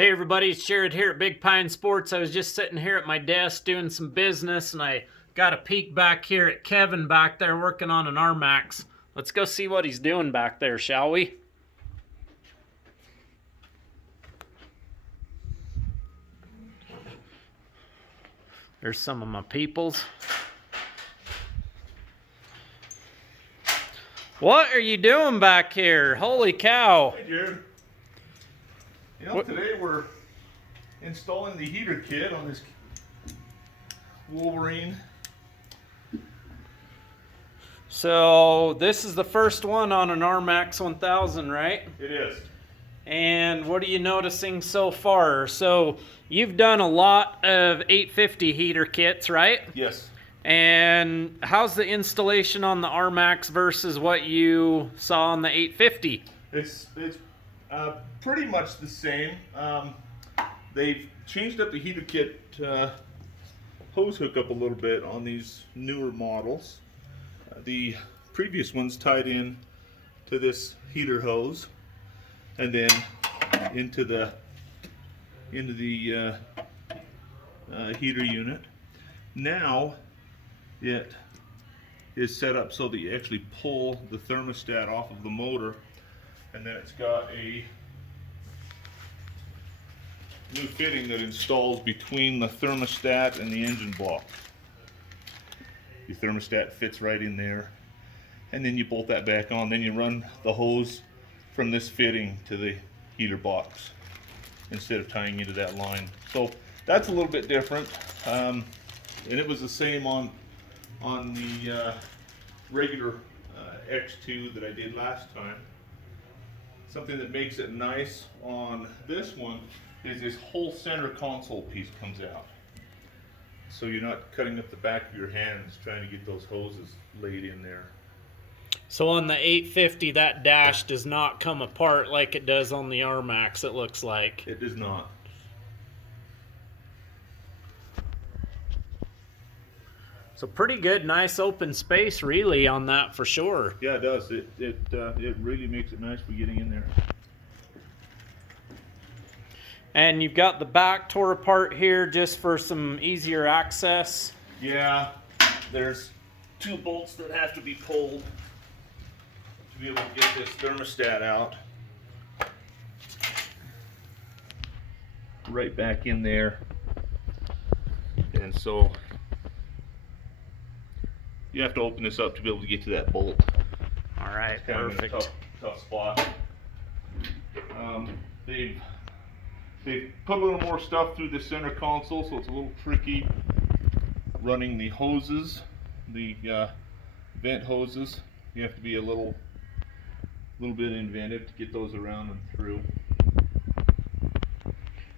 Hey everybody, it's Jared here at Big Pine Sports. I was just sitting here at my desk doing some business and I got a peek back here at Kevin back there working on an RMAX. Let's go see what he's doing back there, shall we? There's some of my peoples. What are you doing back here? Holy cow. Hey Jared. You know, today we're installing the heater kit on this Wolverine. So this is the first one on an RMAX 1000, right? It is. And what are you noticing so far? So you've done a lot of 850 heater kits, right? Yes. And how's the installation on the RMAX versus what you saw on the 850? It's pretty much the same. They've changed up the heater kit hose hookup a little bit on these newer models. The previous ones tied in to this heater hose and then into the heater unit. Now it is set up so that you actually pull the thermostat off of the motor, and then it's got a new fitting that installs between the thermostat and the engine block. Your thermostat fits right in there, and then you bolt that back on. Then you run the hose from this fitting to the heater box instead of tying into that line. So that's a little bit different, and it was the same on the regular X2 that I did last time. Something that makes it nice on this one is this whole center console piece comes out. So you're not cutting up the back of your hands trying to get those hoses laid in there. So on the 850, that dash does not come apart like it does on the RMAX, it looks like. It does not. So pretty good, nice open space really on that for sure. Yeah, it does. It really makes it nice for getting in there. And you've got the back tore apart here just for some easier access. Yeah, there's two bolts that have to be pulled to be able to get this thermostat out. Right back in there. And so you have to open this up to be able to get to that bolt. All right, It's kind perfect. of a tough spot. They've put a little more stuff through the center console, so it's a little tricky running the hoses, the vent hoses. You have to be a little bit inventive to get those around and through.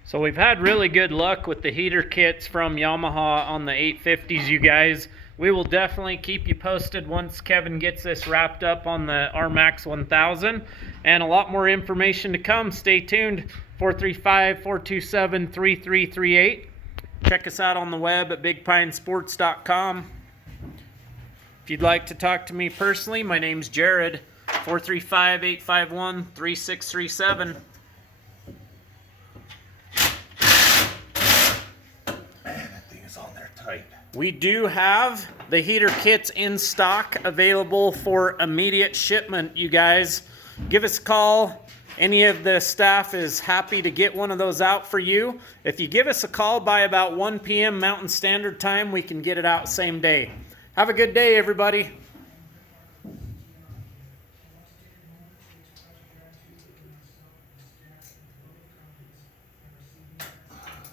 So we've had really good luck with the heater kits from Yamaha on the 850s, you guys. We will definitely keep you posted once Kevin gets this wrapped up on the RMAX 1000. And a lot more information to come. Stay tuned. 435-427-3338. Check us out on the web at bigpinesports.com. If you'd like to talk to me personally, my name's Jared. 435-851-3637. That thing is on there tight. We do have the heater kits in stock available for immediate shipment, you guys. Give us a call. Any of the staff is happy to get one of those out for you. If you give us a call by about 1 p.m. Mountain Standard Time, we can get it out same day. Have a good day, everybody.